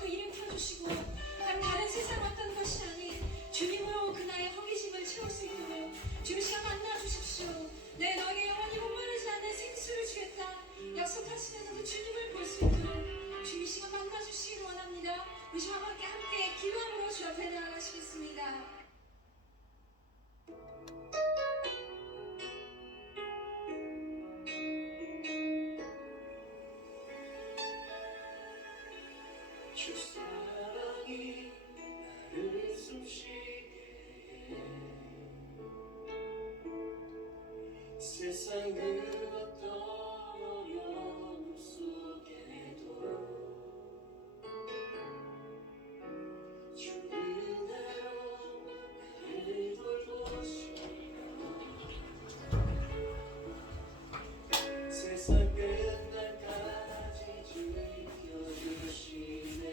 또 일으켜주시고 다른 세상 어떤 것이 아닌 주님으로 그날의 허기짐을 채울 수 있도록 주님 시간 만나주십시오. 내 너에게 영원히 목마르지 않는 생수를 주겠다 약속하시면서 그 주님을 볼 수 있도록 주님 시간 만나주시길 원합니다. 우리 저와 함께 기도함으로 주 앞에 나아가시겠습니다. 주 사랑이 나를 숨쉬게 해 세상 그 어떤 어려움 속에도 주 은혜로 나를 돌보시며 세상 끝날까지 지켜주시네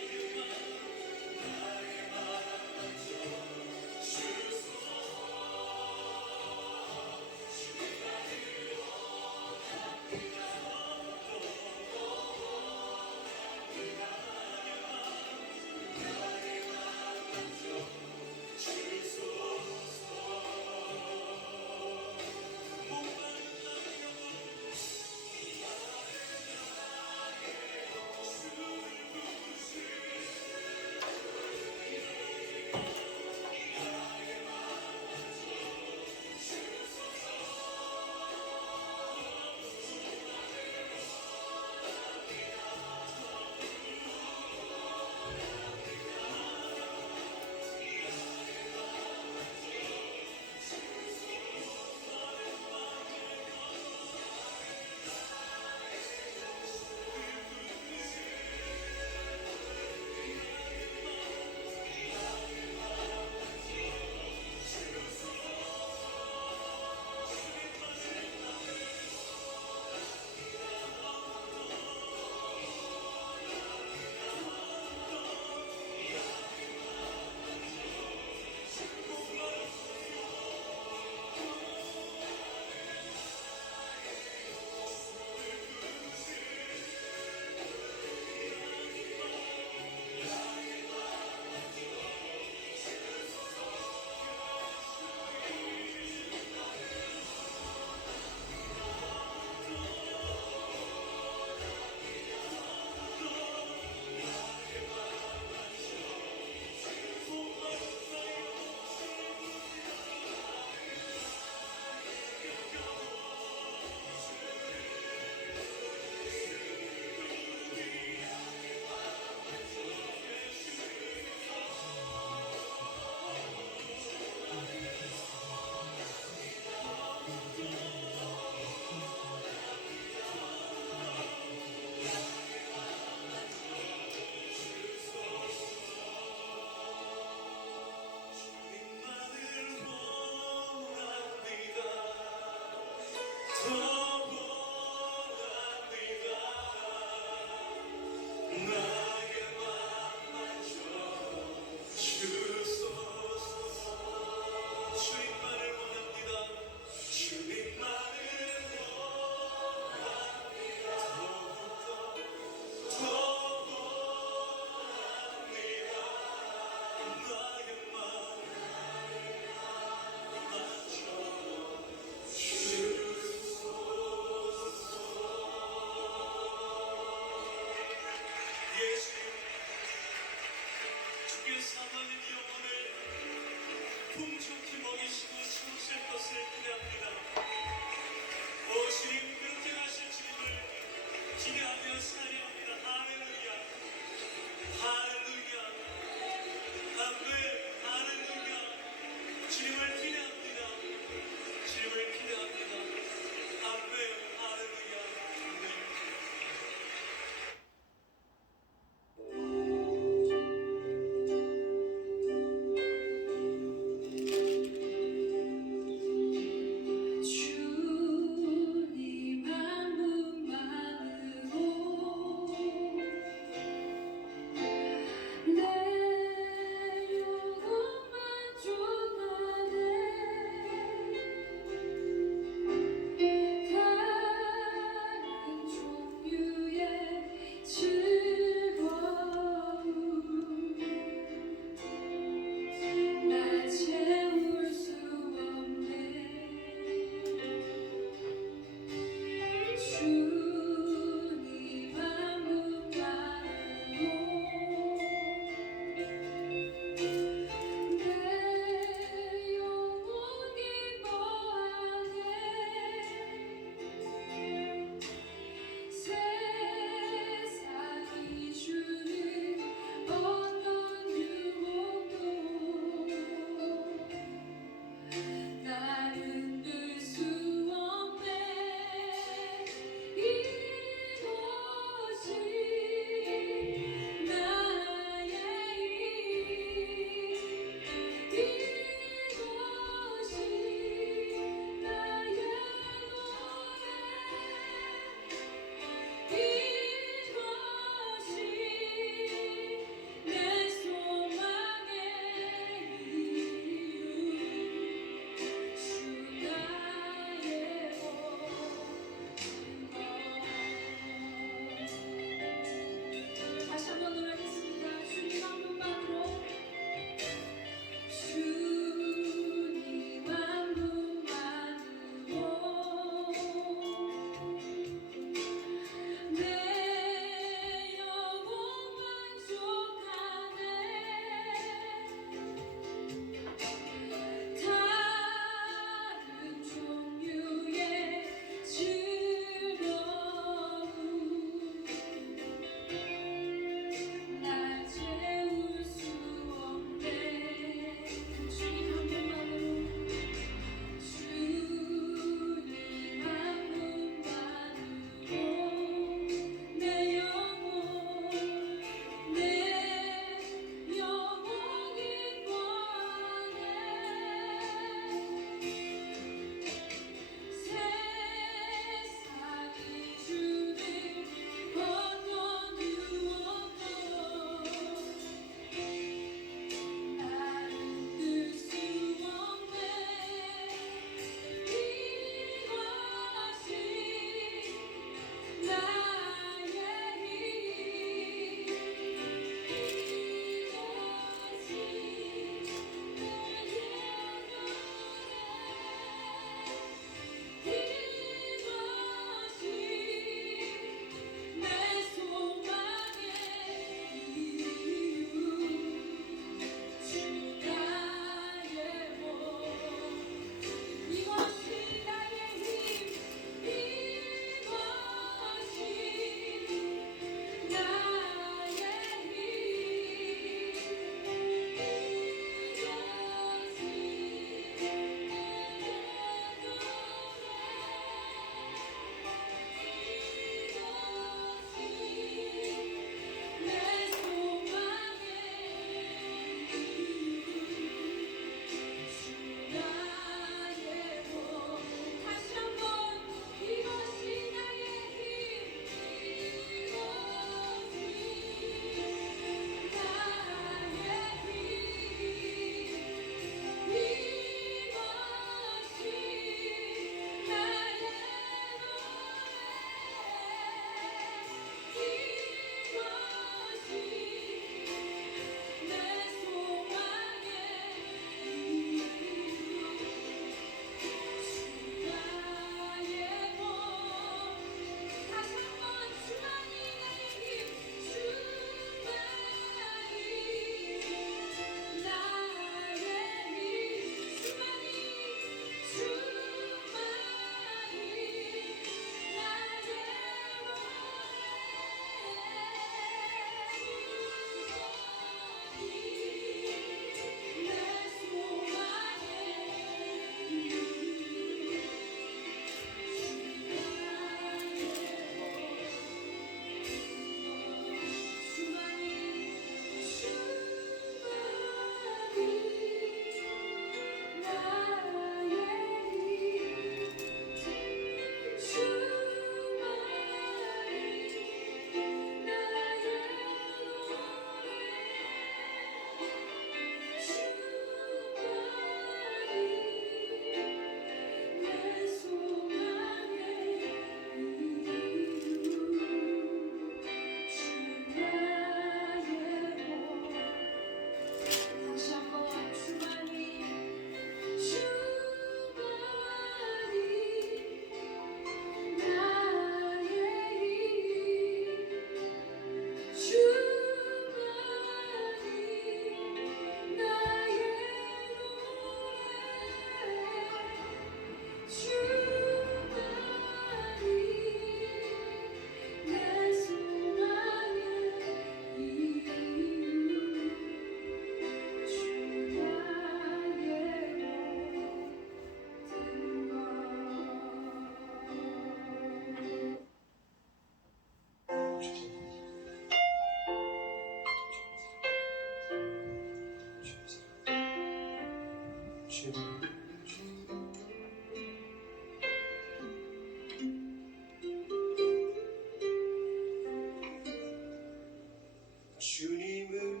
주님을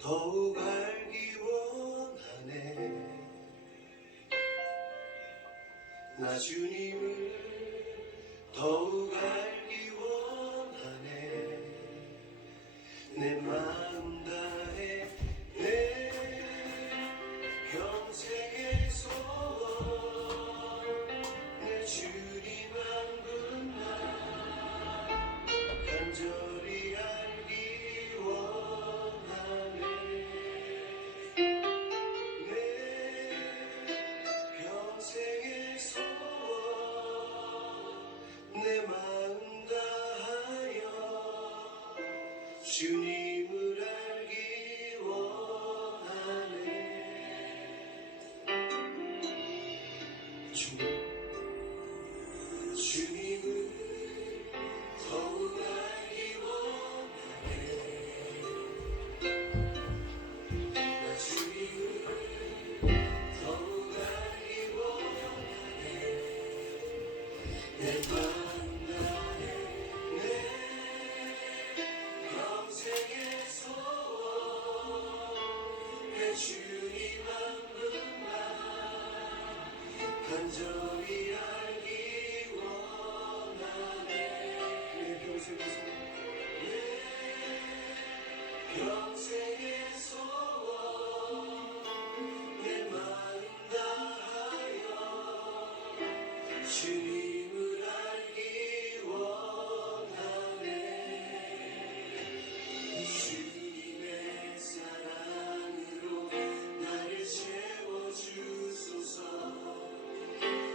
더욱 알기 원하네. 나 주님을 더욱 알기 원하네. 내 마음 다해 내 평생의 소원 내 주님 한 분만 간절히 알기 원하네. 내 평생의 소원 내 마음 다하여 주님을 알기 원하네. 주님을 더욱 알기 원하네. 나 주님을 더욱 알기 원하네. 내 마음 다해 내 평생의 소원 내 주님 한 분만 간절히 알기 원하네. 내 평생의 소원 내 평생의 소원 내 마음 다하여 주님을 알기 원하네. 주님의 사랑으로 나를 채워주소서.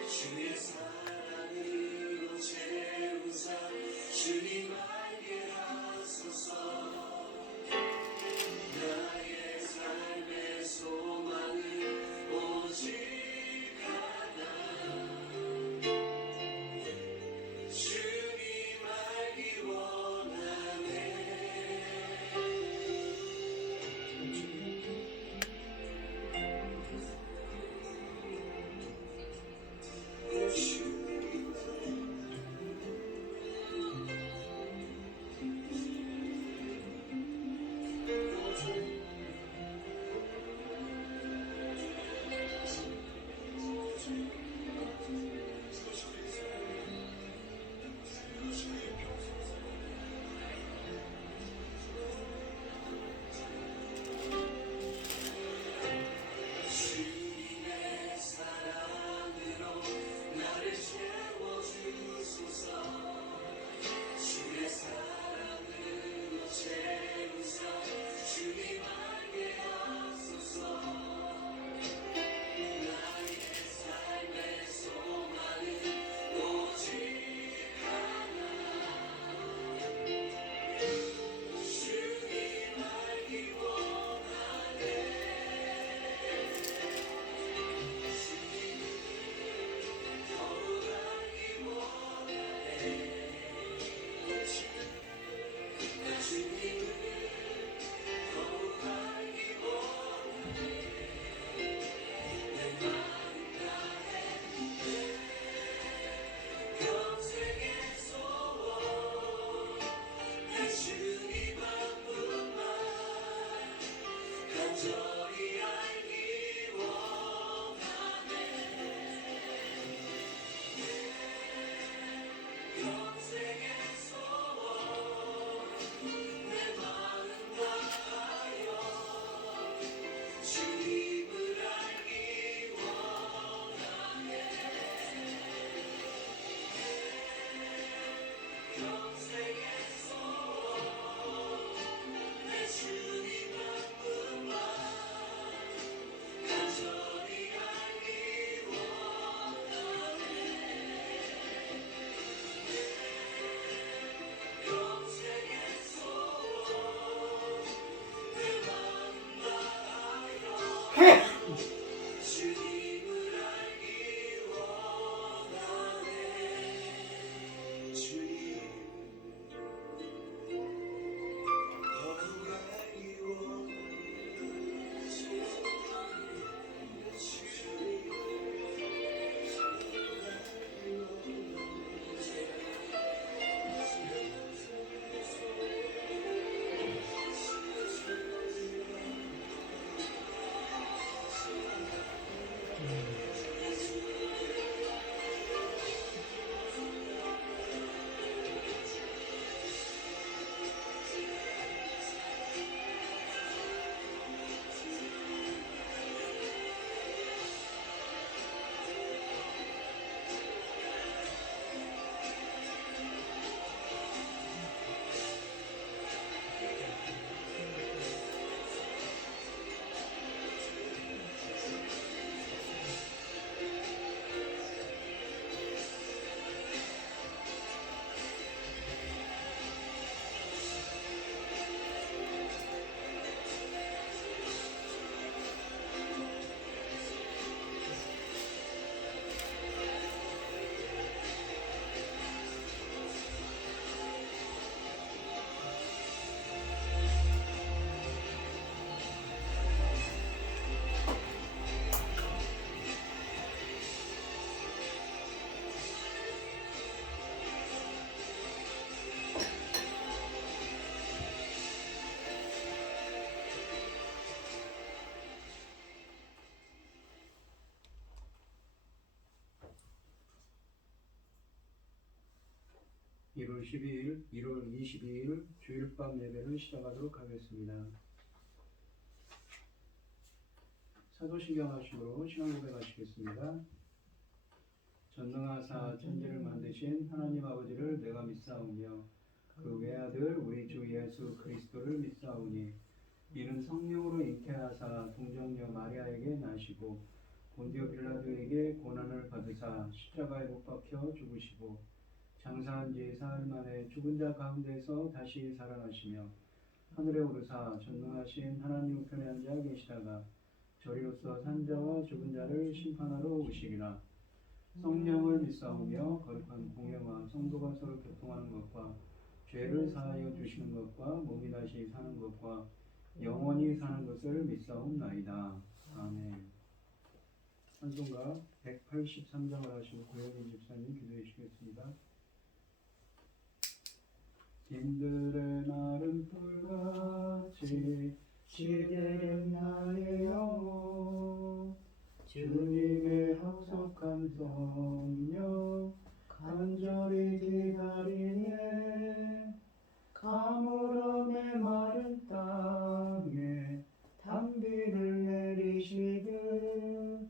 주의 사랑으로 채우사 주님 알게 하소서. 나의 삶의 소망은 오직 하나 주님 알기 원하네. 주님의 사랑으로 나를 채워주소서. 주의 사랑으로 채우사 주님 알게 하소서. 나의 삶의 1월 12일, 1월 22일 주일밤 예배를 시작하도록 하겠습니다. 사도신경 하심으로 신앙 고백하시겠습니다. 전능하사 천지를 만드신 하나님 아버지를 내가 믿사오며 그 외아들 우리 주 예수 그리스도를 믿사오니 이는 성령으로 잉태하사 동정녀 마리아에게 나시고 본디오 빌라도에게 고난을 받으사 십자가에 못 박혀 죽으시고 장사한 지 사흘 만에 죽은 자 가운데서 다시 살아나시며 하늘에 오르사 전능하신 하나님 우편에 앉아 계시다가 저리로서 산자와 죽은 자를 심판하러 오시리라. 성령을 믿사오며 거룩한 공회와 성도가 서로 교통하는 것과 죄를 사하여 주시는 것과 몸이 다시 사는 것과 영원히 사는 것을 믿사옵나이다. 아멘. 찬송가 183장을 하시고 고현인 집사님 기도해 주시겠습니다. 힘들의 날은 불같이 시들은 나의 영혼 주님의 합석한 성령 간절히 기다리네 가물음의 마른 땅에 단비를 내리시듯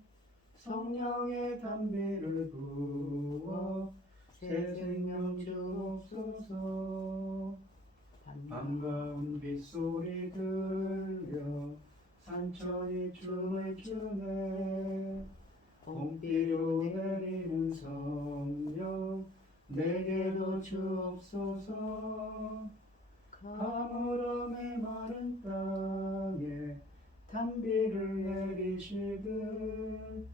성령의 단비를 부어 새 생명 주옵소서. 반가운 빗소리 들려 산천이 춤을 추네 봄비로 내리는 성령 내게도 주옵소서. 가물음의 마른 땅에 단비를 내리시듯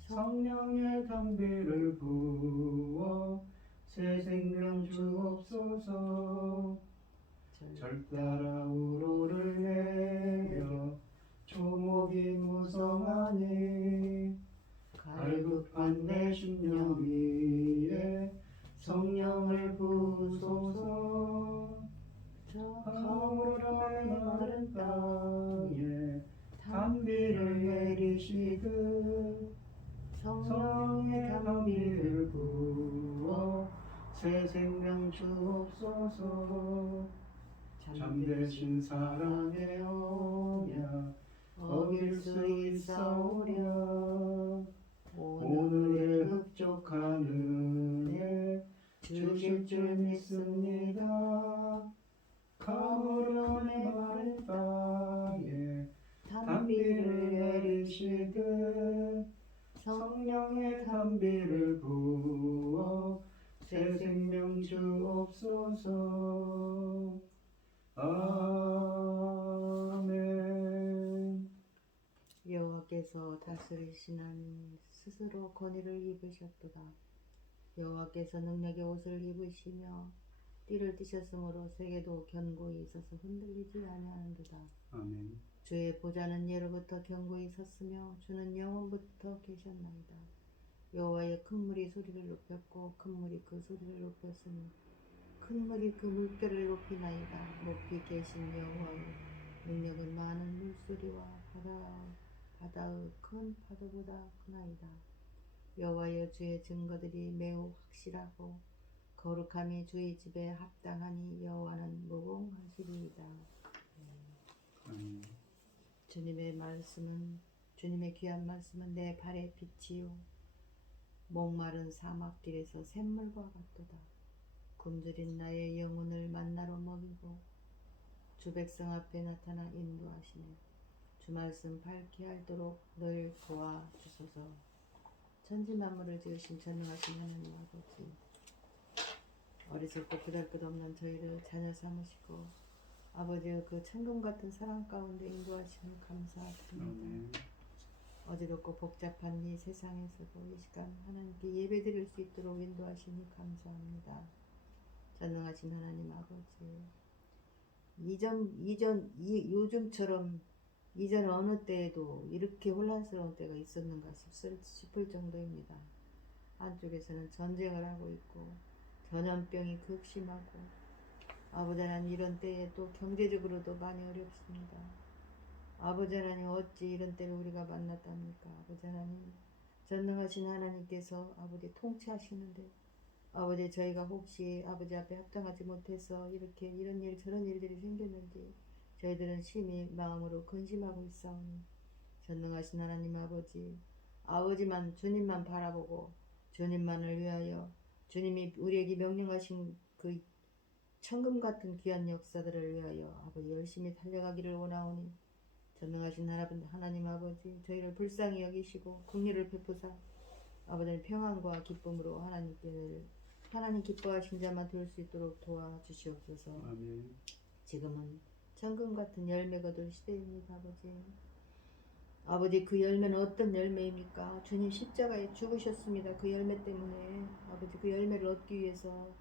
성령의 단비를 부어 새 생명 주옵소서. 절 따라 우로를 내려 조목이 무성하니 갈급한 내 심령 위에 성령을 부소서. 가물음의 마른 땅에 단비를 내리시듯 성령의 단비를 부어 새 생명 주옵소서. 잠대신 사랑의 언약 어길 수 있사오랴 오늘의 흡족한 은혜 주실 줄 믿습니다. 가물음의 마른 땅에 단비를 내리시듯 성령의 단비를 부어 새 생명 주옵소서. 아멘. 여호와께서 다스리시는 스스로 권위를 입으셨도다. 여호와께서 능력의 옷을 입으시며 띠를 띠셨으므로 세계도 견고히 있어서 흔들리지 아니하는도다. 아멘. 주의 보좌는 예로부터 견고히 섰으며 주는 영원부터 계셨나이다. 여호와의 큰 물이 소리를 높였고 큰 물이 그 소리를 높였으니 큰 물이 그 물결을 높이나이다. 높이 계신 여호와의 능력은 많은 물소리와 바다의 큰 파도보다 크나이다. 여호와여 주의 증거들이 매우 확실하고 거룩함이 주의 집에 합당하니 여호와는 무공하시리이다. 주님의 귀한 말씀은 내 발의 빛이요 목마른 사막길에서 샘물과 같도다. 굶주린 나의 영혼을 만나로 먹이고 주 백성 앞에 나타나 인도하시네. 주 말씀 밝게 알도록 늘 도와주소서. 천지 만물을 지으신 전능하신 하나님 아버지, 어리석고 보잘것없는 저희를 자녀 삼으시고 아버지의 그 천금 같은 사랑 가운데 인도하심을 감사드립니다. 어지럽고 복잡한 이 세상에서도 이 시간 하나님께 예배드릴 수 있도록 인도하시니 감사합니다. 전능하신 하나님 아버지, 요즘처럼 이전 어느 때에도 이렇게 혼란스러운 때가 있었는가 싶을 정도입니다. 한쪽에서는 전쟁을 하고 있고 전염병이 극심하고 아버지 하나님 이런 때에 또 경제적으로도 많이 어렵습니다. 아버지 하나님 어찌 이런 때를 우리가 만났답니까? 아버지 하나님 전능하신 하나님께서 아버지 통치하시는데 아버지 저희가 혹시 아버지 앞에 합당하지 못해서 이렇게 이런 일 저런 일들이 생겼는지 저희들은 심히 마음으로 근심하고 있사오니 전능하신 하나님 아버지 아버지만 주님만 바라보고 주님만을 위하여 주님이 우리에게 명령하신 그 천금 같은 귀한 역사들을 위하여 아버지 열심히 달려가기를 원하오니 전능하신 하나님 아버지 저희를 불쌍히 여기시고 긍휼을 베푸사 아버지는 평안과 기쁨으로 하나님 기뻐하신 자만 될 수 있도록 도와주시옵소서. 아멘. 지금은 천금 같은 열매 거둘 시대입니다. 아버지 그 열매는 어떤 열매입니까? 주님 십자가에 죽으셨습니다. 그 열매 때문에 아버지 그 열매를 얻기 위해서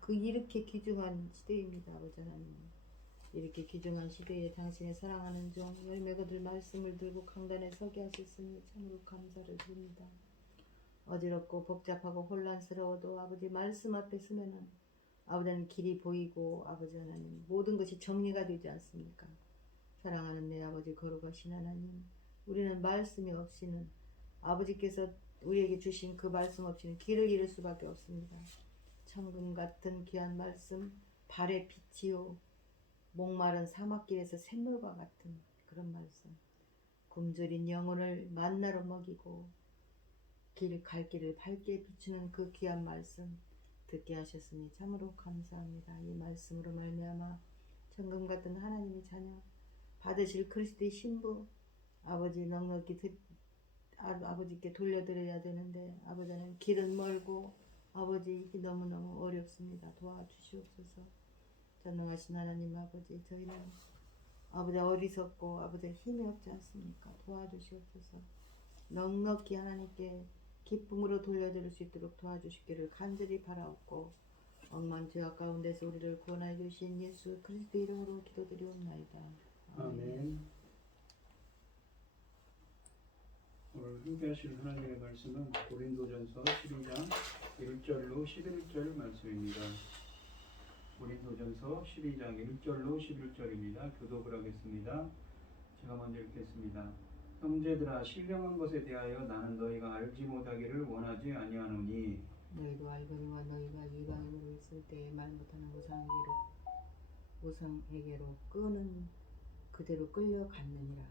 그 이렇게 귀중한 시대입니다. 아버지 하나님 이렇게 귀중한 시대에 당신의 사랑하는 종 열매 거둘 말씀을 들고 강단에 서게 하셨으니 참으로 감사를 드립니다. 어지럽고 복잡하고 혼란스러워도 아버지 말씀 앞에 서면은 아버지는 길이 보이고 아버지 하나님 모든 것이 정리가 되지 않습니까? 사랑하는 내 아버지 거룩하신 하나님 우리는 말씀이 없이는 아버지께서 우리에게 주신 그 말씀 없이는 길을 잃을 수밖에 없습니다. 천금 같은 귀한 말씀 발의 빛이요 목마른 사막길에서 샘물과 같은 그런 말씀 굶주린 영혼을 만나로 먹이고 갈 길을 밝게 비추는 그 귀한 말씀 듣게 하셨으니 참으로 감사합니다. 이 말씀으로 말미암아 천금 같은 하나님의 자녀 받으실 그리스도의 신부 아버지 넉넉히 아버지께 돌려드려야 되는데 아버지는 길은 멀고 아버지 너무너무 어렵습니다. 도와주시옵소서. 전능하신 하나님 아버지 저희는 아버지 어리석고 아버지 힘이 없지 않습니까? 도와주시옵소서. 넉넉히 하나님께 기쁨으로 돌려드릴 수 있도록 도와주시기를 간절히 바라옵고 억만 죄악 가운데서 우리를 구원하여 주신 예수 그리스도 이름으로 기도드리옵나이다. 아멘. 오늘 함께 하실 하나님의 말씀은 고린도전서 12장 1절로 11절 말씀입니다. 고린도전서 12장 1절로 11절입니다. 교독을 하겠습니다. 제가 먼저 읽겠습니다. 형제들아 신령한 것에 대하여 나는 너희가 알지 못하기를 원하지 아니하노니 너희도 알거니와 너희가 이방인으로 있을 때에 말 못하는 우상에게로 끄는 그대로 끌려갔느니라.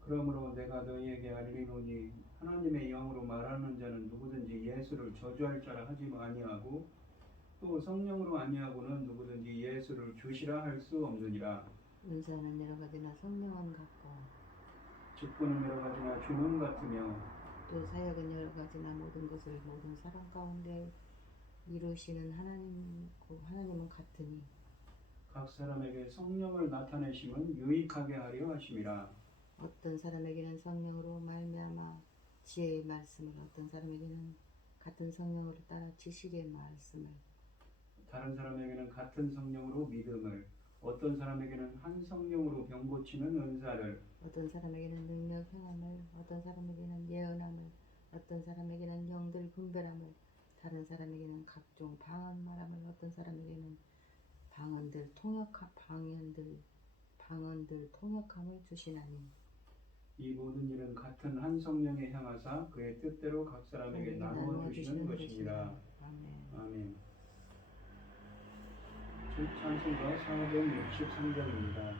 그러므로 내가 너희에게 알리노니 하나님의 영으로 말하는 자는 누구든지 예수를 저주할 자라 하지 아니하고 또 성령으로 아니하고는 누구든지 예수를 주시라 할 수 없느니라. 은사는 여러 가지나 성령은 같고 직분은 여러 가지나 주는 같으며 또 사역은 여러 가지나 모든 것을 모든 사람 가운데 이루시는 하나님은 같으니 각 사람에게 성령을 나타내심은 유익하게 하려 하심이라. 어떤 사람에게는 성령으로 말미암아 지혜의 말씀을 어떤 사람에게는 같은 성령으로 따라 지식의 말씀을 다른 사람에게는 같은 성령으로 믿음을 어떤 사람에게는 한 성령으로 병 고치는 은사를 어떤 사람에게는 능력 행함을 어떤 사람에게는 예언함을 어떤 사람에게는 영들 분별함을 다른 사람에게는 각종 방언 말함을 어떤 사람에게는 방언들 통역함을 주시나니 이 모든 일은 같은 한 성령에 향하사 그의 뜻대로 각 사람에게 나누어 주시는 것이니라. 아멘. 아멘. 찬송가 463장입니다.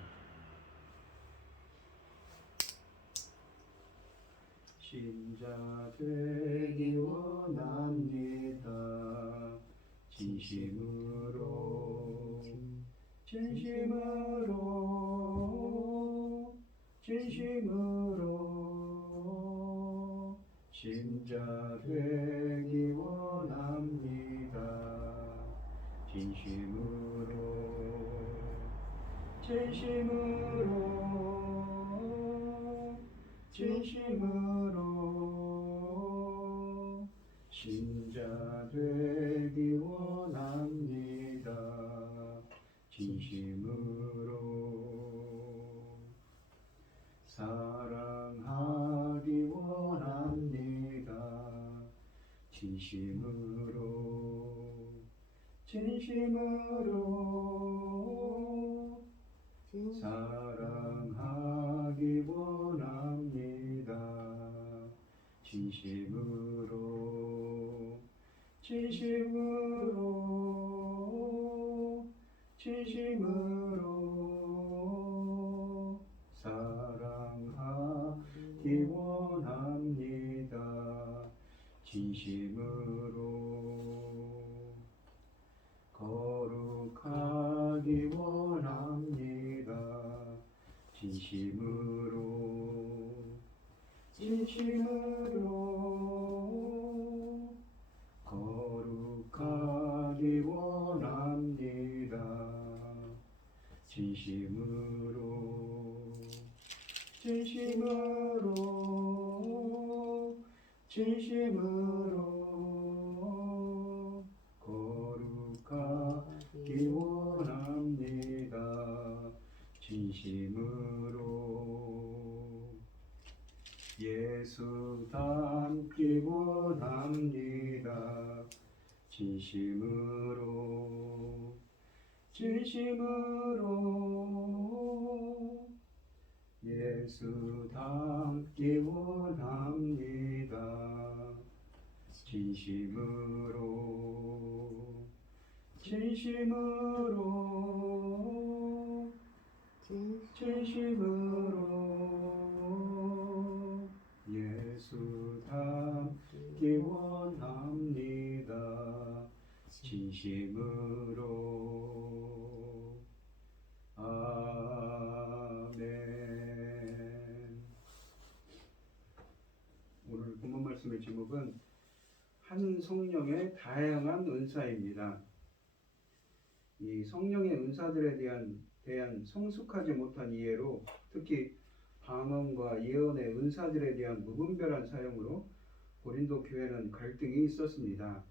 신자 되기 원합니다. 진심으로 신자 되기 원합니다. 진심으로 신자 되기 원합니다. 진심으로 사랑하기 원합니다. 진심으로 사랑하기 원합니다. 진심으로 진심으로 사랑하기 원합니다. 진심으로 거룩하기 원합니다. 진심으로 거룩하기 원합니다. 진심으로 거룩하기 원합니다. 진심으로 예수 닮기 원합니다. 진심으로 예수 닮기 원합니다. 진심으로 예수 닮기 원합니다. 진심으로 아멘. 오늘 본문 말씀의 제목은 한 성령의 다양한 은사입니다. 이 성령의 은사들에 대한 성숙하지 못한 이해로 특히 방언과 예언의 은사들에 대한 무분별한 사용으로 고린도 교회는 갈등이 있었습니다.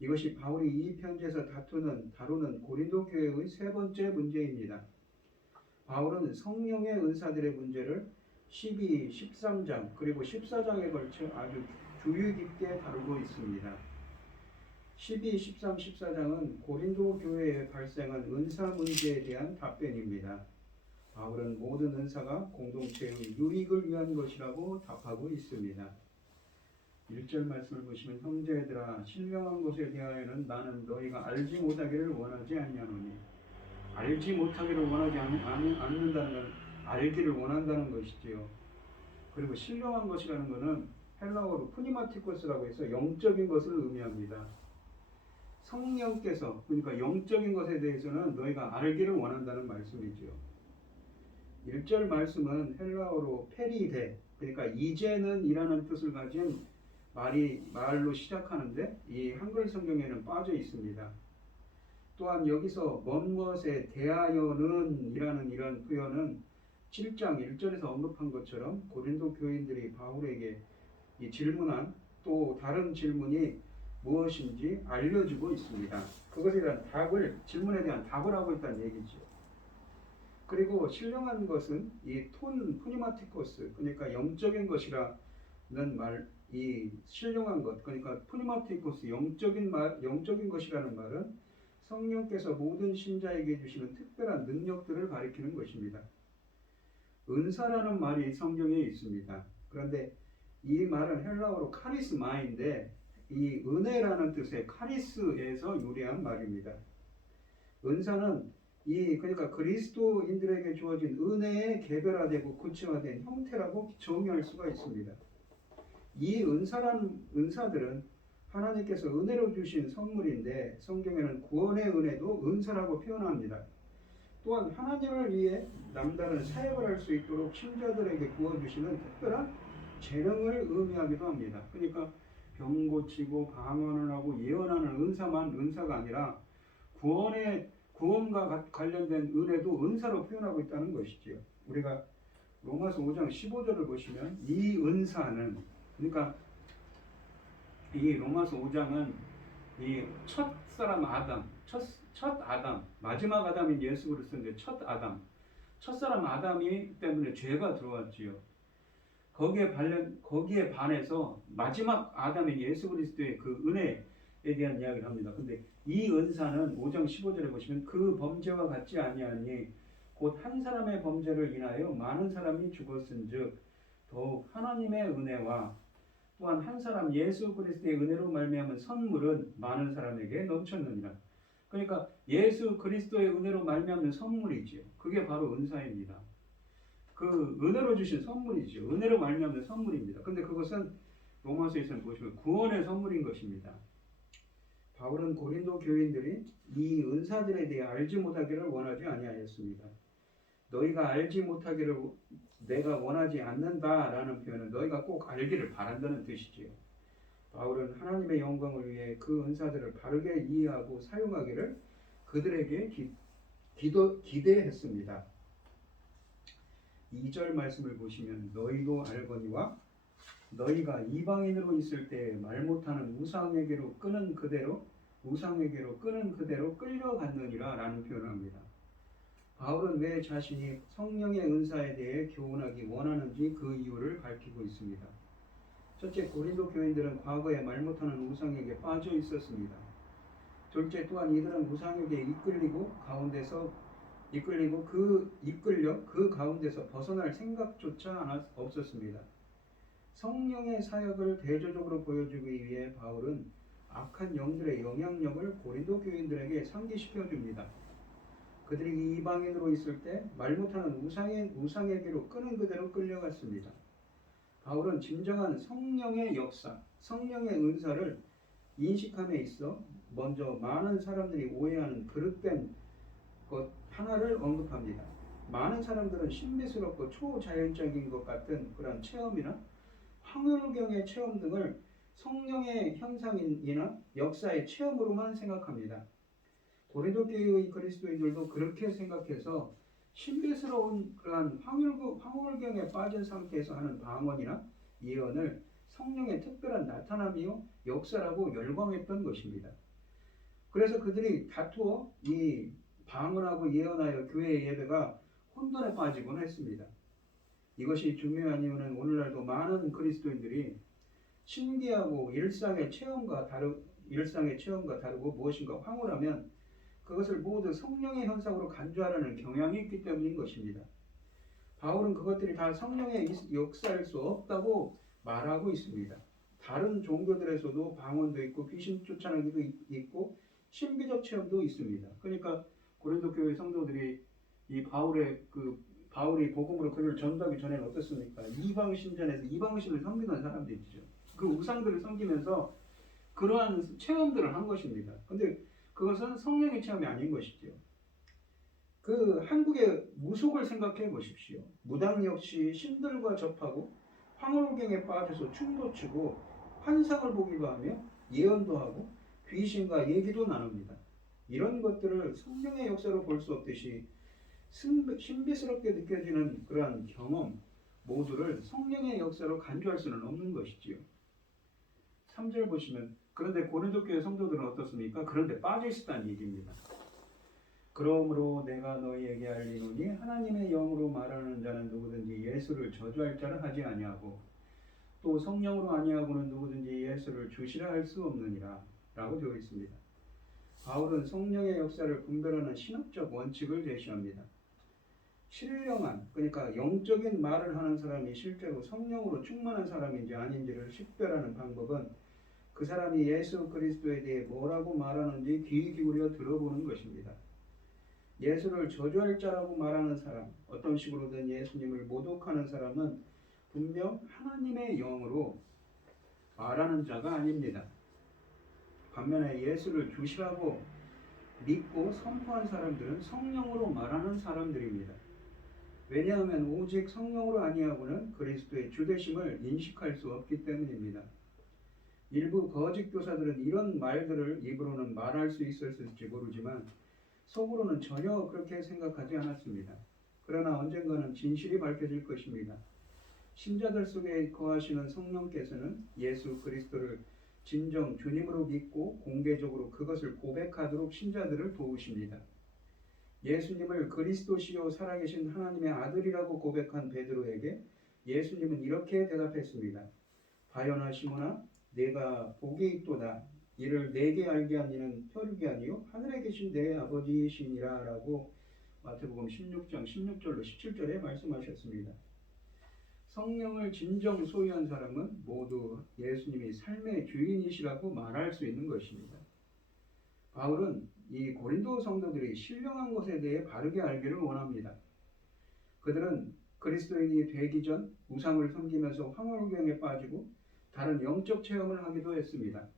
이것이 바울이 이 편지에서 다루는 고린도 교회의 세 번째 문제입니다. 바울은 성령의 은사들의 문제를 12, 13장 그리고 14장에 걸쳐 아주 주의 깊게 다루고 있습니다. 12, 13, 14장은 고린도 교회에 발생한 은사 문제에 대한 답변입니다. 바울은 모든 은사가 공동체의 유익을 위한 것이라고 답하고 있습니다. 1절 말씀을 보시면 형제들아 신령한 것에 대하여는 나는 너희가 알지 못하기를 원하지 아니하노니 알지 못하기를 원하지 않는다는 건 알기를 원한다는 것이지요. 그리고 신령한 것이라는 것은 헬라어로 푸니마티코스라고 해서 영적인 것을 의미합니다. 성령께서 그러니까 영적인 것에 대해서는 너희가 알기를 원한다는 말씀이지요. 1절 말씀은 헬라어로 페리데 그러니까 이제는 이라는 뜻을 가진 말로 시작하는데 이 한글 성경에는 빠져 있습니다. 또한 여기서 무엇에 대하여는 이라는 이런 표현은 7장 1절에서 언급한 것처럼 고린도 교인들이 바울에게 이 질문한 또 다른 질문이 무엇인지 알려주고 있습니다. 그것에 대한 질문에 대한 답을 하고 있다는 얘기죠. 그리고 신령한 것은 이 푸니마티코스 그러니까 영적인 것이라는 이 신령한 것 그러니까 푸니마티코스 영적인 것이라는 말은 성령께서 모든 신자에게 주시는 특별한 능력들을 가리키는 것입니다. 은사라는 말이 성경에 있습니다. 그런데 이 말은 헬라어로 카리스마인데 이 은혜라는 뜻의 카리스에서 유래한 말입니다. 은사는 그러니까 그리스도인들에게 주어진 은혜의 개별화되고 구체화된 형태라고 정의할 수가 있습니다. 이 은사들은 하나님께서 은혜로 주신 선물인데 성경에는 구원의 은혜도 은사라고 표현합니다. 또한 하나님을 위해 남다른 사역을 할 수 있도록 신자들에게 부어주시는 특별한 재능을 의미하기도 합니다. 그러니까 병 고치고 방언을 하고 예언하는 은사만 은사가 아니라 구원과 관련된 은혜도 은사로 표현하고 있다는 것이지요. 우리가 로마서 5장 15절을 보시면 이 은사는 그러니까 이 로마서 5장은 이 첫사람 아담, 첫 아담, 마지막 아담인 예수 그리스도인데 첫사람 아담이 때문에 죄가 들어왔지요. 거기에 반해서 마지막 아담인 예수 그리스도의 그 은혜에 대한 이야기를 합니다. 근데 이 은사는 5장 15절에 보시면 그 범죄와 같지 아니하니 곧 한 사람의 범죄를 인하여 많은 사람이 죽었은즉 더욱 하나님의 은혜와 또한 한 사람 예수 그리스도의 은혜로 말미암은 선물은 많은 사람에게 넘쳤느니라. 그러니까 예수 그리스도의 은혜로 말미암는 선물이지요. 그게 바로 은사입니다. 그 은혜로 주신 선물이죠. 은혜로 말미암는 선물입니다. 근데 그것은 로마서에서는 보시면 구원의 선물인 것입니다. 바울은 고린도 교인들이 이 은사들에 대해 알지 못하기를 원하지 아니하였습니다. 너희가 알지 못하기를 내가 원하지 않는다라는 표현은 너희가 꼭 알기를 바란다는 뜻이지요. 바울은 하나님의 영광을 위해 그 은사들을 바르게 이해하고 사용하기를 그들에게 기대했습니다. 2절 말씀을 보시면 너희도 알거니와 너희가 이방인으로 있을 때 말 못하는 우상에게로 끄는 그대로 끌려갔느니라 라는 표현을 합니다. 바울은 왜 자신이 성령의 은사에 대해 교훈하기 원하는지 그 이유를 밝히고 있습니다. 첫째, 고린도 교인들은 과거에 말 못하는 우상에게 빠져 있었습니다. 둘째, 또한 이들은 우상에게 이끌려 그 가운데서 벗어날 생각조차 없었습니다. 성령의 사역을 대조적으로 보여주기 위해 바울은 악한 영들의 영향력을 고린도 교인들에게 상기시켜 줍니다. 그들이 이방인으로 있을 때 말 못하는 우상에게로 끄는 그대로 끌려갔습니다. 바울은 진정한 성령의 역사, 성령의 은사를 인식함에 있어 먼저 많은 사람들이 오해하는 그릇된 것 하나를 언급합니다. 많은 사람들은 신비스럽고 초자연적인 것 같은 그런 체험이나 황홀경의 체험 등을 성령의 현상이나 역사의 체험으로만 생각합니다. 고린도 교회의 그리스도인들도 그렇게 생각해서 신비스러운 그러한 황홀경에 빠진 상태에서 하는 방언이나 예언을 성령의 특별한 나타남이요 역사라고 열광했던 것입니다. 그래서 그들이 다투어 이 방언하고 예언하여 교회의 예배가 혼돈에 빠지곤 했습니다. 이것이 중요한 이유는 오늘날도 많은 그리스도인들이 신기하고 일상의 체험과 다르고 무엇인가 황홀하면 그것을 모두 성령의 현상으로 간주하려는 경향이 있기 때문인 것입니다. 바울은 그것들이 다 성령의 역사일 수 없다고 말하고 있습니다. 다른 종교들에서도 방언도 있고 귀신 쫓아내기도 있고 신비적 체험도 있습니다. 그러니까 고린도 교회 성도들이 이 바울이 복음으로 그를 전도하기 전에는 어떻습니까? 이방 신전에서 이방신을 섬기는 사람들이죠. 그 우상들을 섬기면서 그러한 체험들을 한 것입니다. 근데 그것은 성령의 체험이 아닌 것이죠. 그 한국의 무속을 생각해 보십시오. 무당 역시 신들과 접하고 황홀경에 빠져서 춤도 추고 환상을 보기도 하며 예언도 하고 귀신과 얘기도 나눕니다. 이런 것들을 성령의 역사로 볼 수 없듯이 신비스럽게 느껴지는 그러한 경험 모두를 성령의 역사로 간주할 수는 없는 것이지요. 3절 보시면 그런데 고린도 교회 성도들은 어떻습니까? 그런데 빠져 있었다는 얘기입니다. 그러므로 내가 너희에게 알리노니 하나님의 영으로 말하는 자는 누구든지 예수를 저주할 자를 하지 아니하고 또 성령으로 아니하고는 누구든지 예수를 주시라 할 수 없느니라 라고 되어 있습니다. 바울은 성령의 역사를 분별하는 신학적 원칙을 제시합니다. 신령한, 그러니까 영적인 말을 하는 사람이 실제로 성령으로 충만한 사람인지 아닌지를 식별하는 방법은 그 사람이 예수 그리스도에 대해 뭐라고 말하는지 귀 기울여 들어보는 것입니다. 예수를 저주할 자라고 말하는 사람, 어떤 식으로든 예수님을 모독하는 사람은 분명 하나님의 영으로 말하는 자가 아닙니다. 반면에 예수를 주시라고 믿고 선포한 사람들은 성령으로 말하는 사람들입니다. 왜냐하면 오직 성령으로 아니하고는 그리스도의 주되심을 인식할 수 없기 때문입니다. 일부 거짓 교사들은 이런 말들을 입으로는 말할 수 있었을지 모르지만 속으로는 전혀 그렇게 생각하지 않았습니다. 그러나 언젠가는 진실이 밝혀질 것입니다. 신자들 속에 거하시는 성령께서는 예수 그리스도를 진정 주님으로 믿고 공개적으로 그것을 고백하도록 신자들을 도우십니다. 예수님을 그리스도시요 살아계신 하나님의 아들이라고 고백한 베드로에게 예수님은 이렇게 대답했습니다. 바요나 시몬아 내가 복이 있도다. 이를 내게 알게 한 이는 혈육이 아니요 하늘에 계신 내 아버지이시니라 라고 마태복음 16장 16절로 17절에 말씀하셨습니다. 성령을 진정 소유한 사람은 모두 예수님이 삶의 주인이시라고 말할 수 있는 것입니다. 바울은 이 고린도 성도들이 신령한 것에 대해 바르게 알기를 원합니다. 그들은 그리스도인이 되기 전 우상을 섬기면서 황홀경에 빠지고 다른 영적 체험을 하기도 했습니다.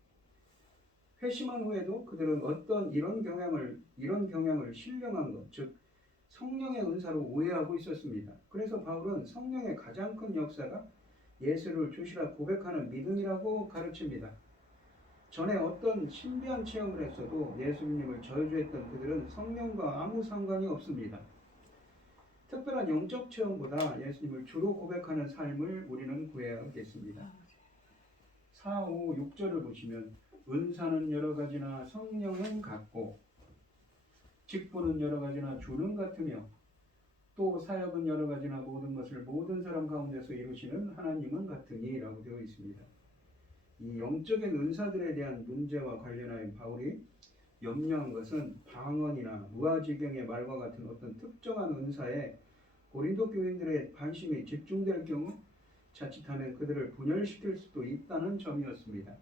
회심한 후에도 그들은 이런 경향을 신령한 것, 즉 성령의 은사로 오해하고 있었습니다. 그래서 바울은 성령의 가장 큰 역사가 예수를 주시라 고백하는 믿음이라고 가르칩니다. 전에 어떤 신비한 체험을 했어도 예수님을 저주했던 그들은 성령과 아무 상관이 없습니다. 특별한 영적 체험보다 예수님을 주로 고백하는 삶을 우리는 구해야겠습니다. 4, 5, 6절을 보시면 은사는 여러 가지나 성령은 같고 직분은 여러 가지나 주는 같으며 또 사역은 여러 가지나 모든 것을 모든 사람 가운데서 이루시는 하나님은 같으니 라고 되어 있습니다. 이 영적인 은사들에 대한 문제와 관련하여 바울이 염려한 것은 방언이나 무아지경의 말과 같은 어떤 특정한 은사에 고린도 교인들의 관심이 집중될 경우 자칫하면 그들을 분열시킬 수도 있다는 점이었습니다.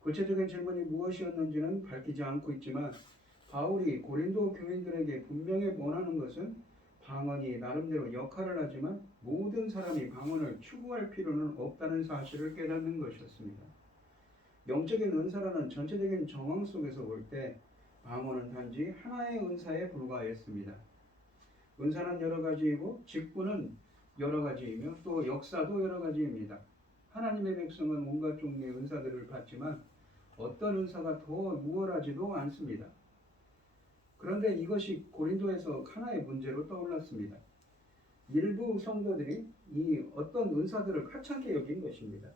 구체적인 질문이 무엇이었는지는 밝히지 않고 있지만 바울이 고린도 교인들에게 분명히 원하는 것은 방언이 나름대로 역할을 하지만 모든 사람이 방언을 추구할 필요는 없다는 사실을 깨닫는 것이었습니다. 영적인 은사라는 전체적인 정황 속에서 볼 때 방언은 단지 하나의 은사에 불과했습니다. 은사는 여러 가지이고 직분은 여러 가지이며 또 역사도 여러 가지입니다. 하나님의 백성은 온갖 종류의 은사들을 받지만 어떤 은사가 더 우월하지도 않습니다. 그런데 이것이 고린도에서 하나의 문제로 떠올랐습니다. 일부 성도들이 이 어떤 은사들을 하찮게 여긴 것입니다.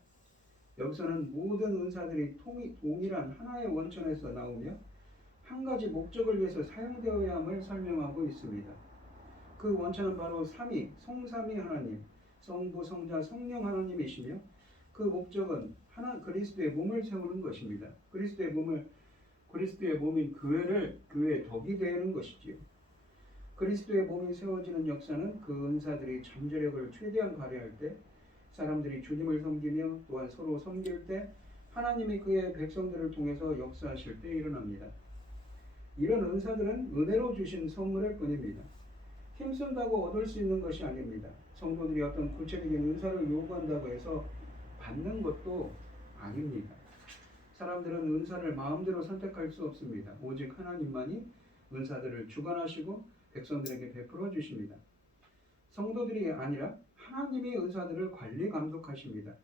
여기서는 모든 은사들이 동일한 하나의 원천에서 나오며 한 가지 목적을 위해서 사용되어야 함을 설명하고 있습니다. 그 원천은 바로 성삼위 하나님, 성부, 성자, 성령 하나님이시며 그 목적은 그리스도의 몸을 세우는 것입니다. 그리스도의 몸인 교회의 덕이 되는 것이지요. 그리스도의 몸이 세워지는 역사는 그 은사들이 잠재력을 최대한 발휘할 때, 사람들이 주님을 섬기며 또한 서로 섬길 때, 하나님이 그의 백성들을 통해서 역사하실 때 일어납니다. 이런 은사들은 은혜로 주신 선물일 뿐입니다. 힘쓴다고 얻을 수 있는 것이 아닙니다. 성도들이 어떤 구체적인 은사를 요구한다고 해서 받는 것도 아닙니다. 사람들은 은사를 마음대로 선택할 수 없습니다. 오직 하나님만이 은사들을 주관하시고 백성들에게 베풀어 주십니다. 성도들이 아니라 하나님이 은사들을 관리 감독하십니다.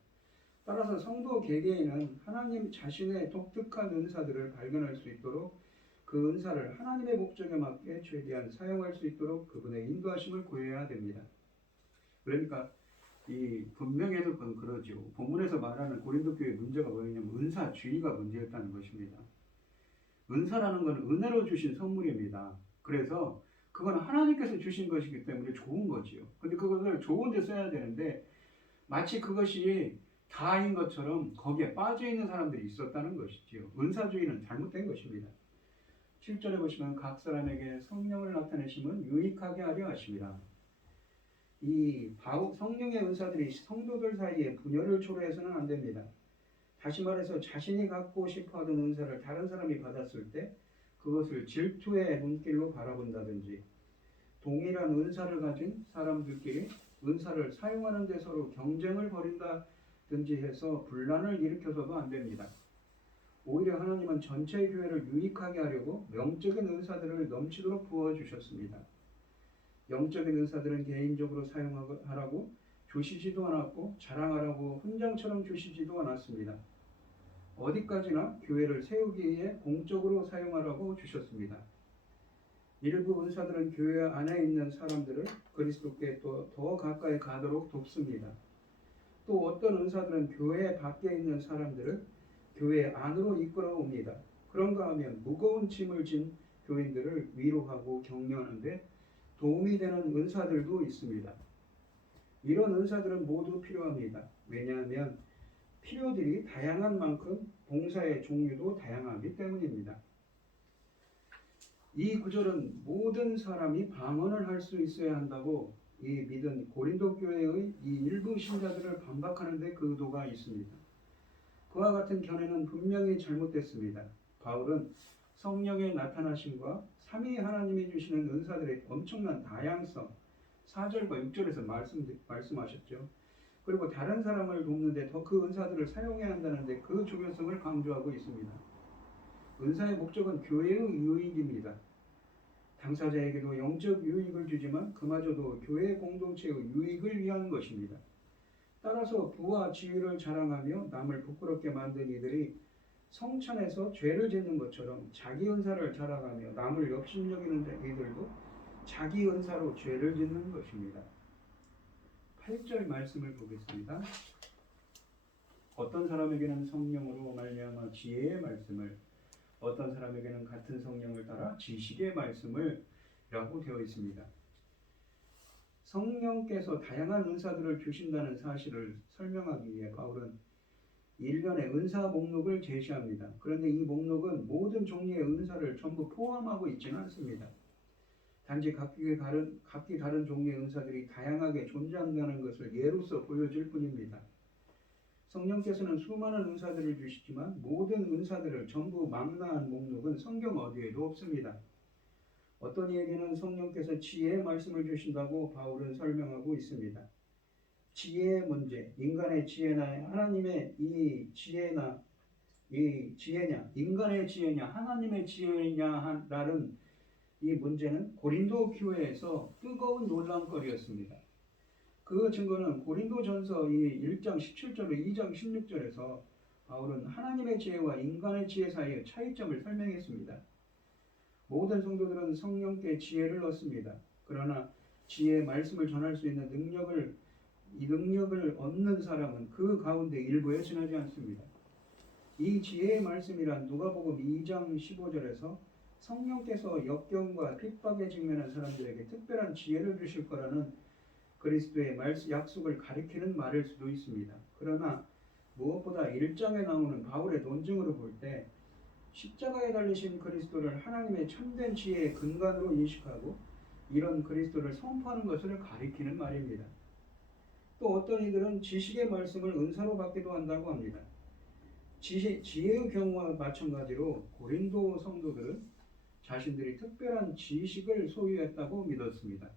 따라서 성도 개개인은 하나님 자신의 독특한 은사들을 발견할 수 있도록 그 은사를 하나님의 목적에 맞게 최대한 사용할 수 있도록 그분의 인도하심을 구해야 됩니다. 그러니까 이 분명해서 그러죠. 본문에서 말하는 고린도 교회의 문제가 뭐냐면 은사주의가 문제였다는 것입니다. 은사라는 건 은혜로 주신 선물입니다. 그래서 그건 하나님께서 주신 것이기 때문에 좋은 거지요. 근데 그것을 좋은 데 써야 되는데 마치 그것이 다인 것처럼 거기에 빠져 있는 사람들이 있었다는 것이지요. 은사주의는 잘못된 것입니다. 7절에 보시면 각 사람에게 성령을 나타내심은 유익하게 하려 하심이라. 이 성령의 은사들이 성도들 사이에 분열을 초래해서는 안 됩니다. 다시 말해서 자신이 갖고 싶어하던 은사를 다른 사람이 받았을 때 그것을 질투의 눈길로 바라본다든지 동일한 은사를 가진 사람들끼리 은사를 사용하는 데 서로 경쟁을 벌인다든지 해서 분란을 일으켜서도 안 됩니다. 오히려 하나님은 전체 교회를 유익하게 하려고 영적인 은사들을 넘치도록 부어주셨습니다. 영적인 은사들은 개인적으로 사용하라고 주시지도 않았고 자랑하라고 훈장처럼 주시지도 않았습니다. 어디까지나 교회를 세우기 위해 공적으로 사용하라고 주셨습니다. 일부 은사들은 교회 안에 있는 사람들을 그리스도께 더 가까이 가도록 돕습니다. 또 어떤 은사들은 교회 밖에 있는 사람들을 교회 안으로 이끌어옵니다. 그런가 하면 무거운 짐을 진 교인들을 위로하고 격려하는 데 도움이 되는 은사들도 있습니다. 이런 은사들은 모두 필요합니다. 왜냐하면 필요들이 다양한 만큼 봉사의 종류도 다양하기 때문입니다. 이 구절은 모든 사람이 방언을 할 수 있어야 한다고 이 믿은 고린도 교회의 이 일부 신자들을 반박하는 데 그 의도가 있습니다. 그와 같은 견해는 분명히 잘못됐습니다. 바울은 성령의 나타나심과 삼위 하나님이 주시는 은사들의 엄청난 다양성, 4절과 6절에서 말씀하셨죠. 그리고 다른 사람을 돕는데 더 그 은사들을 사용해야 한다는데 그 중요성을 강조하고 있습니다. 은사의 목적은 교회의 유익입니다. 당사자에게도 영적 유익을 주지만 그마저도 교회 공동체의 유익을 위한 것입니다. 따라서 부와 지위를 자랑하며 남을 부끄럽게 만든 이들이 성찬에서 죄를 짓는 것처럼 자기 은사를 자랑하며 남을 역심여기는 이들도 자기 은사로 죄를 짓는 것입니다. 8절 말씀을 보겠습니다. 어떤 사람에게는 성령으로 말미암아 지혜의 말씀을, 어떤 사람에게는 같은 성령을 따라 지식의 말씀을 라고 되어 있습니다. 성령께서 다양한 은사들을 주신다는 사실을 설명하기 위해 바울은 일련의 은사 목록을 제시합니다. 그런데 이 목록은 모든 종류의 은사를 전부 포함하고 있지는 않습니다. 단지 각기 다른 종류의 은사들이 다양하게 존재한다는 것을 예로서 보여줄 뿐입니다. 성령께서는 수많은 은사들을 주시지만 모든 은사들을 전부 망라한 목록은 성경 어디에도 없습니다. 어떤 이에게는 성령께서 지혜의 말씀을 주신다고 바울은 설명하고 있습니다. 지혜의 문제, 인간의 지혜나 하나님의 이 지혜냐, 인간의 지혜냐, 하나님의 지혜냐라는 이 문제는 고린도 교회에서 뜨거운 논란거리였습니다. 그 증거는 고린도전서 이 1장 17절로 2장 16절에서 바울은 하나님의 지혜와 인간의 지혜 사이의 차이점을 설명했습니다. 모든 성도들은 성령께 지혜를 얻습니다. 그러나 지혜의 말씀을 전할 수 있는 능력을 얻는 사람은 그 가운데 일부에 지나지 않습니다. 이 지혜의 말씀이란 누가복음 2장 15절에서 성령께서 역경과 핍박에 직면한 사람들에게 특별한 지혜를 주실 거라는 그리스도의 약속을 가리키는 말일 수도 있습니다. 그러나 무엇보다 1장에 나오는 바울의 논증으로 볼 때 십자가에 달리신 그리스도를 하나님의 참된 지혜의 근간으로 인식하고 이런 그리스도를 선포하는 것을 가리키는 말입니다. 또 어떤 이들은 지식의 말씀을 은사로 받기도 한다고 합니다. 지혜의 경우와 마찬가지로 고린도 성도들은 자신들이 특별한 지식을 소유했다고 믿었습니다.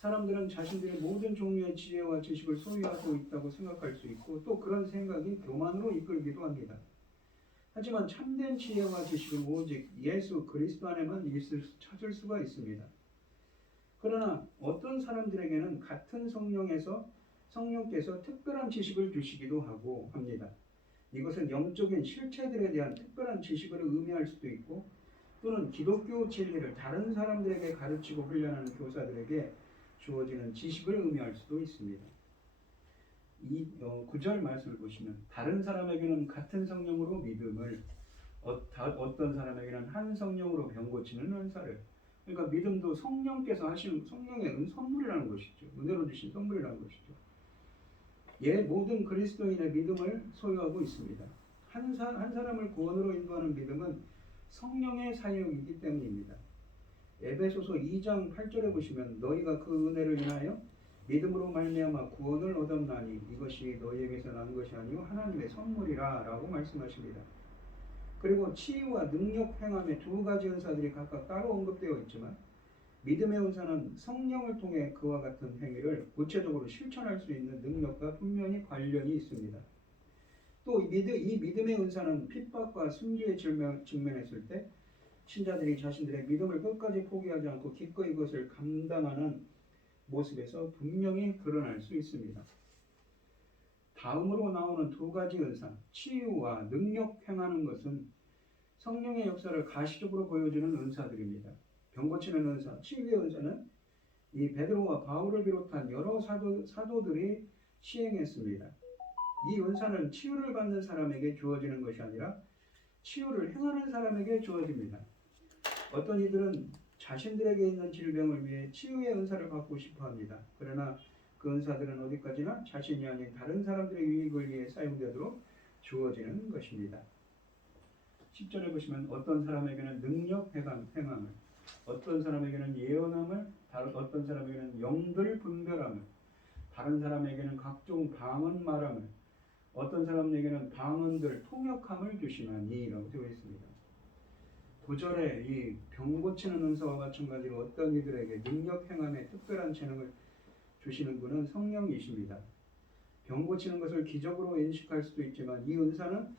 사람들은 자신들이 모든 종류의 지혜와 지식을 소유하고 있다고 생각할 수 있고 또 그런 생각이 교만으로 이끌기도 합니다. 하지만 참된 지혜와 지식은 오직 예수 그리스도 안에만 찾을 수가 있습니다. 그러나 어떤 사람들에게는 같은 성령께서 특별한 지식을 주시기도 하고 합니다. 이것은 영적인 실체들에 대한 특별한 지식을 의미할 수도 있고 또는 기독교 진리를 다른 사람들에게 가르치고 훈련하는 교사들에게 주어지는 지식을 의미할 수도 있습니다. 9절 말씀을 보시면 다른 사람에게는 같은 성령으로 믿음을, 어떤 사람에게는 한 성령으로 병 고치는 은사를. 그러니까 믿음도 성령께서 하시는 성령의 선물이라는 것이죠. 은혜로 주신 선물이라는 것이죠. 모든 그리스도인의 믿음을 소유하고 있습니다. 한 사람을 구원으로 인도하는 믿음은 성령의 사역이기 때문입니다. 에베소서 2장 8절에 보시면 너희가 그 은혜를 인하여 믿음으로 말미암아 구원을 얻었나니 이것이 너희에게서 난 것이 아니요 하나님의 선물이라 라고 말씀하십니다. 그리고 치유와 능력 행함의 두 가지 은사들이 각각 따로 언급되어 있지만 믿음의 은사는 성령을 통해 그와 같은 행위를 구체적으로 실천할 수 있는 능력과 분명히 관련이 있습니다. 또 이 믿음의 은사는 핍박과 순교에 직면했을 때 신자들이 자신들의 믿음을 끝까지 포기하지 않고 기꺼이 이것을 감당하는 모습에서 분명히 드러날 수 있습니다. 다음으로 나오는 두 가지 은사, 치유와 능력 행하는 것은 성령의 역사를 가시적으로 보여주는 은사들입니다. 병 고치는 은사, 치유의 은사는 이 베드로와 바울을 비롯한 여러 사도들이 시행했습니다. 이 은사는 치유를 받는 사람에게 주어지는 것이 아니라 치유를 행하는 사람에게 주어집니다. 어떤 이들은 자신들에게 있는 질병을 위해 치유의 은사를 받고 싶어 합니다. 그러나 그 은사들은 어디까지나 자신이 아닌 다른 사람들의 유익을 위해 사용되도록 주어지는 것입니다. 10절에 보시면 어떤 사람에게는 능력 행함을, 어떤 사람에게는 예언함을, 다른 어떤 사람에게는 영들 분별함을, 다른 사람에게는 각종 방언 말함을, 어떤 사람에게는 방언들 통역함을 주시나니라고 되어 있습니다. 구절에 이 병 고치는 은사와 마찬가지로 어떤 이들에게 능력 행함에 특별한 재능을 주시는 분은 성령이십니다. 병 고치는 것을 기적으로 인식할 수도 있지만 이 은사는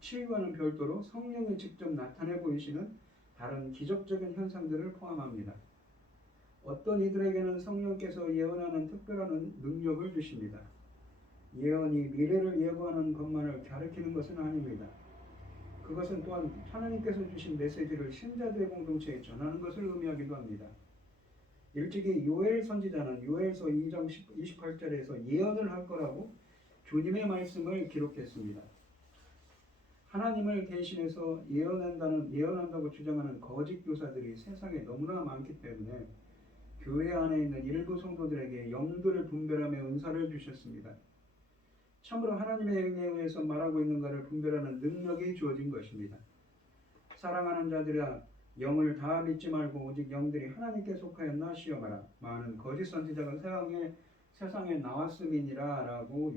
치유와는 별도로 성령이 직접 나타내 보이시는 다른 기적적인 현상들을 포함합니다. 어떤 이들에게는 성령께서 예언하는 특별한 능력을 주십니다. 예언이 미래를 예고하는 것만을 가리키는 것은 아닙니다. 그것은 또한 하나님께서 주신 메시지를 신자들의 공동체에 전하는 것을 의미하기도 합니다. 일찍이 요엘 선지자는 요엘서 2장 28절에서 예언을 할 거라고 주님의 말씀을 기록했습니다. 하나님을 대신해서 예언한다고 주장하는 거짓 교사들이 세상에 너무나 많기 때문에 교회 안에 있는 일부 성도들에게 영들을 분별함의 은사를 주셨습니다. 참으로 하나님의 영에 의해서 말하고 있는가를 분별하는 능력이 주어진 것입니다. 사랑하는 자들아, 영을 다 믿지 말고 오직 영들이 하나님께 속하였나 시험하라. 많은 거짓 선지자가 세상에 나왔음이니라 라고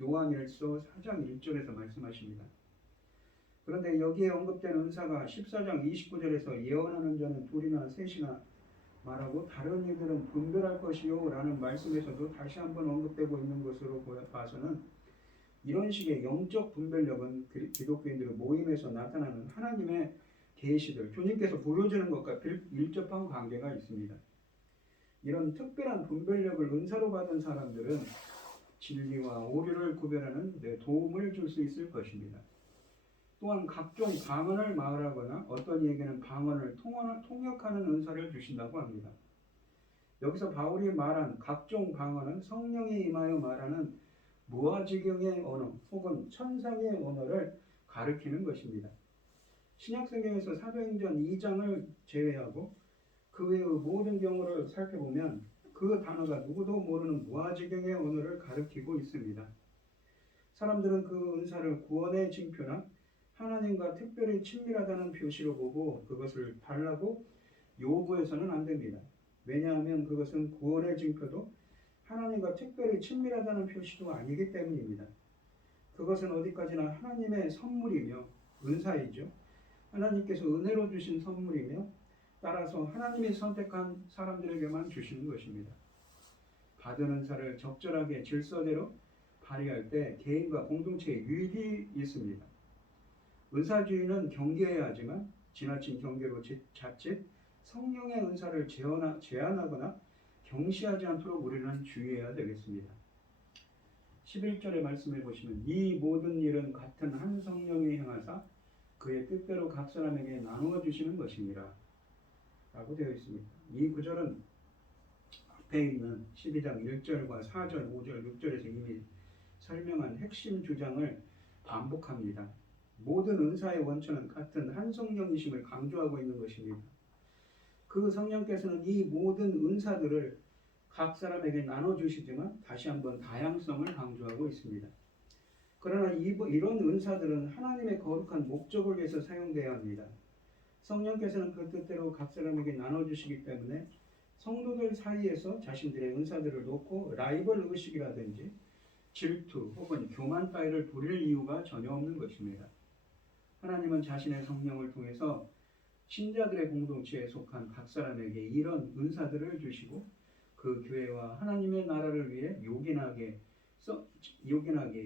요한일서 4장 1절에서 말씀하십니다. 그런데 여기에 언급된 은사가 14장 29절에서 예언하는 자는 둘이나 셋이나 말하고 다른 이들은 분별할 것이요 라는 말씀에서도 다시 한번 언급되고 있는 것으로 봐서는 이런 식의 영적 분별력은 기독교인들의 모임에서 나타나는 하나님의 계시들, 주님께서 보여주는 것과 밀접한 관계가 있습니다. 이런 특별한 분별력을 은사로 받은 사람들은 진리와 오류를 구별하는 데 도움을 줄 수 있을 것입니다. 또한 각종 방언을 말하거나 어떤 이에게는 방언을 통역하는 은사를 주신다고 합니다. 여기서 바울이 말한 각종 방언은 성령이 임하여 말하는 무아지경의 언어 혹은 천상의 언어를 가리키는 것입니다. 신약성경에서 사도행전 2장을 제외하고 그 외의 모든 경우를 살펴보면 그 단어가 누구도 모르는 무아지경의 언어를 가리키고 있습니다. 사람들은 그 은사를 구원의 징표나 하나님과 특별히 친밀하다는 표시로 보고 그것을 달라고 요구해서는 안 됩니다. 왜냐하면 그것은 구원의 징표도 하나님과 특별히 친밀하다는 표시도 아니기 때문입니다. 그것은 어디까지나 하나님의 선물이며 은사이죠. 하나님께서 은혜로 주신 선물이며 따라서 하나님이 선택한 사람들에게만 주시는 것입니다. 받은 은사를 적절하게 질서대로 발휘할 때 개인과 공동체에 유익이 있습니다. 은사주의는 경계해야 하지만 지나친 경계로 자칫 성령의 은사를 제한하거나 경시하지 않도록 우리는 주의해야 되겠습니다. 11절의 말씀해 보시면 이 모든 일은 같은 한 성령이 행하사 그의 뜻대로 각 사람에게 나누어 주시는 것이니라 라고 되어 있습니다. 이 구절은 앞에 있는 12장 1절과 4절, 5절, 6절에서 이미 설명한 핵심 주장을 반복합니다. 모든 은사의 원천은 같은 한 성령이심을 강조하고 있는 것입니다. 그 성령께서는 이 모든 은사들을 각 사람에게 나눠주시지만 다시 한번 다양성을 강조하고 있습니다. 그러나 이런 은사들은 하나님의 거룩한 목적을 위해서 사용되어야 합니다. 성령께서는 그 뜻대로 각 사람에게 나눠주시기 때문에 성도들 사이에서 자신들의 은사들을 놓고 라이벌 의식이라든지 질투 혹은 교만 따위를 부릴 이유가 전혀 없는 것입니다. 하나님은 자신의 성령을 통해서 신자들의 공동체에 속한 각 사람에게 이런 은사들을 주시고 그 교회와 하나님의 나라를 위해 요긴하게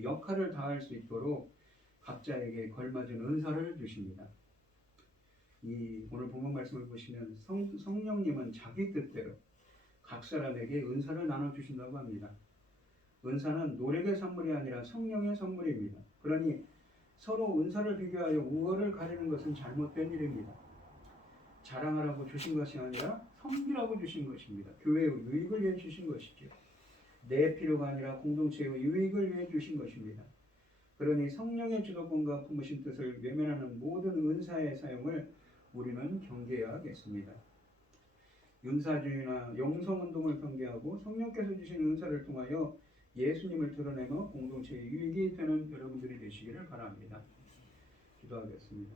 역할을 다할 수 있도록 각자에게 걸맞은 은사를 주십니다. 오늘 본문 말씀을 보시면 성령님은 자기 뜻대로 각 사람에게 은사를 나눠주신다고 합니다. 은사는 노력의 선물이 아니라 성령의 선물입니다. 그러니 서로 은사를 비교하여 우월을 가리는 것은 잘못된 일입니다. 자랑하라고 주신 것이 아니라 섬기라고 주신 것입니다. 교회의 유익을 위해 주신 것이죠. 내 필요가 아니라 공동체의 유익을 위해 주신 것입니다. 그러니 성령의 주도권과 품으신 뜻을 외면하는 모든 은사의 사용을 우리는 경계해야겠습니다. 윤사주의나 영성운동을 경계하고 성령께서 주신 은사를 통하여 예수님을 드러내며 공동체의 유익이 되는 여러분들이 되시기를 바랍니다. 기도하겠습니다.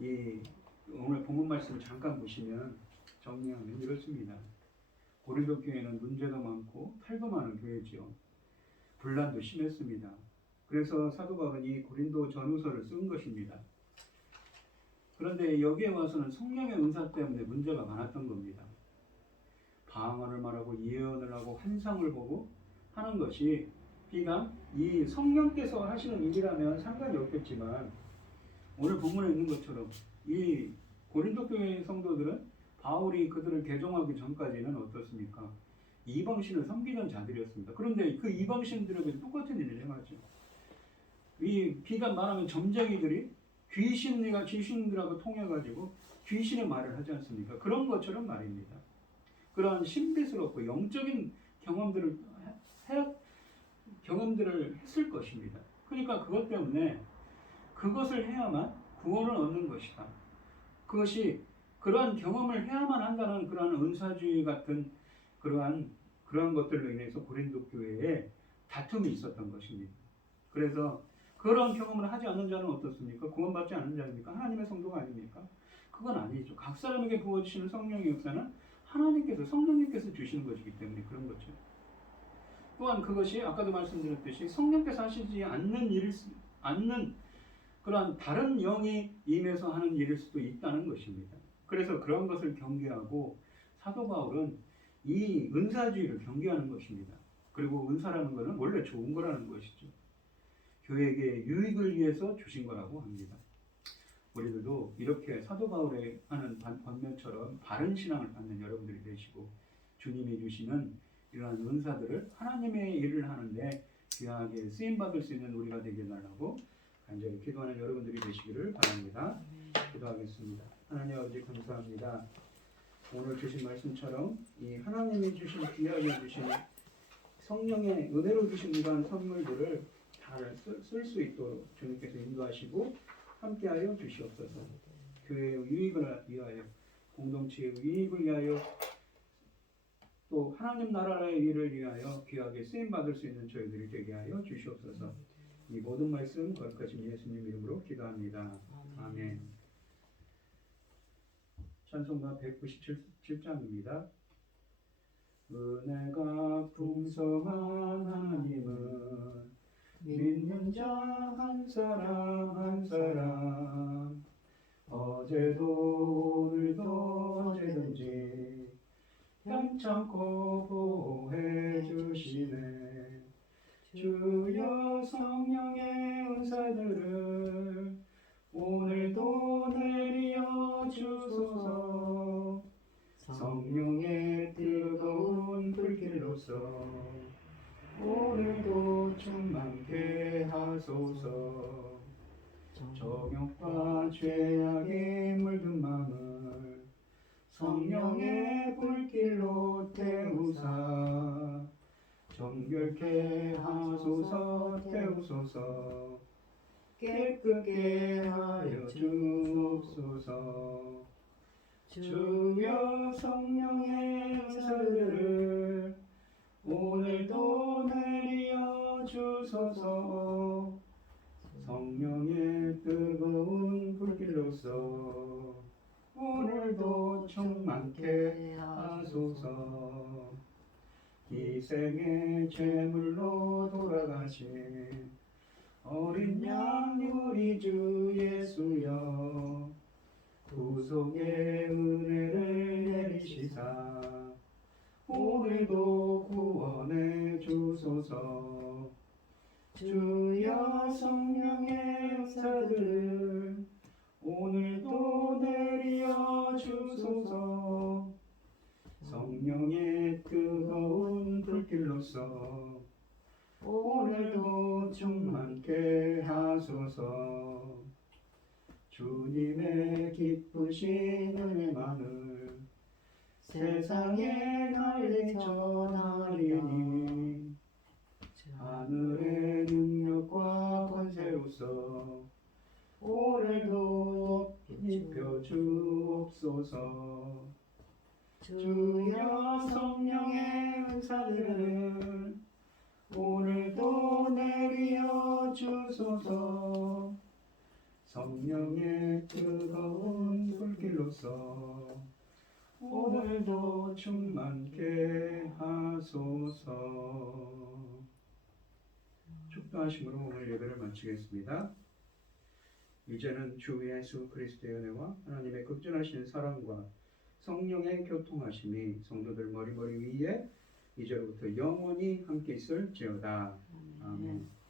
이 오늘 본문 말씀을 잠깐 보시면 정리하면 이렇습니다. 고린도 교회는 문제도 많고 탈도 많은 교회지요. 분란도 심했습니다. 그래서 사도 바울은 이 고린도 전후서를 쓴 것입니다. 그런데 여기에 와서는 성령의 은사 때문에 문제가 많았던 겁니다. 방언을 말하고 예언을 하고 환상을 보고 하는 것이 비단 이 성령께서 하시는 일이라면 상관이 없겠지만 오늘 본문에 있는 것처럼 이 고린도 교회 성도들은 바울이 그들을 개종하기 전까지는 어떻습니까? 이방신을 섬기던 자들이었습니다. 그런데 그 이방신들에게 똑같은 일을 행하죠. 이 비단 말하면 점쟁이들이 귀신들하고 통해가지고 귀신의 말을 하지 않습니까? 그런 것처럼 말입니다. 그러한 신비스럽고 영적인 경험들을 했을 것입니다. 그러니까 그것 때문에 그것을 해야만 구원을 얻는 것이다. 그것이 그러한 경험을 해야만 한다는 그러한 은사주의 같은 그러한 것들로 인해서 고린도 교회에 다툼이 있었던 것입니다. 그래서 그런 경험을 하지 않는 자는 어떻습니까? 구원받지 않는 자입니까? 하나님의 성도가 아닙니까? 그건 아니죠. 각 사람에게 부어주시는 성령의 역사는 성령님께서 주시는 것이기 때문에 그런 거죠. 또한 그것이 아까도 말씀드렸듯이 성령께서 하시지 않는 그러한 다른 영이 임해서 하는 일일 수도 있다는 것입니다. 그래서 그런 것을 경계하고 사도 바울은 이 은사주의를 경계하는 것입니다. 그리고 은사라는 것은 원래 좋은 거라는 것이죠. 교회에게 유익을 위해서 주신 거라고 합니다. 우리들도 이렇게 사도 바울의 하는 반면처럼 바른 신앙을 갖는 여러분들이 되시고 주님이 주시는 이러한 은사들을 하나님의 일을 하는데 귀하게 쓰임받을 수 있는 우리가 되게 달라고 간절히 기도하는 여러분들이 되시기를 바랍니다. 기도하겠습니다. 하나님 아버지 감사합니다. 오늘 주신 말씀처럼 이 하나님이 주신 귀하게 주신 성령의 은혜로 주신 이러한 선물들을 잘 쓸 수 있도록 주님께서 인도하시고 함께하여 주시옵소서. 교회의 유익을 위하여 공동체의 유익을 위하여 또 하나님 나라의 일을 위하여 귀하게 쓰임받을 수 있는 저희들이 되게 하여 주시옵소서. 이 모든 말씀 거룩하신 예수님 이름으로 기도합니다. 아멘. 찬송가 197장입니다. 은혜가 풍성한 하나님은 믿는 자 한 사람 한 사람 어제도 오늘도 언제든지 편찮고 보호해 주시네. 주여 성령의 은사들을 오늘도 내려 주소서. 성령의 뜨거운 불길로서 오늘도 충만케 하소서. 정욕과 죄악에 물든 마음을 성령의 불길로 태우사 정결케 하소서. 태우소서. 깨끗게 하여 주옵소서. 주여 성령의 은사들을 오늘도 내려 주소서. 성령의 뜨거운 불길로서 오늘도 충만케 하소서. 희생의 제물로 돌아가신 어린 양 우리 주 예수여 구속의 은혜를 내리시사 오늘도 구원해 주소서. 주여 성령의 은사들을 오늘도 내려 주소서. 성령의 뜨거운 불길로서 오늘도 충만케 하소서. 주님의 기쁘신 은혜만을 세상에 널리 전하리니 하늘의 능력과 권세로서 오늘도 입혀 주옵소서. 주여 성령의 은사들을 오늘도 내려 주소서. 성령의 뜨거운 불길로서 오늘도 충만케 하소서. 축도하심으로 오늘 예배를 마치겠습니다. 이제는 주 예수 그리스도의 은혜와 하나님의 극진하신 사랑과 성령의 교통하심이 성도들 머리머리 위에 이제로부터 영원히 함께 있을지어다. 아멘.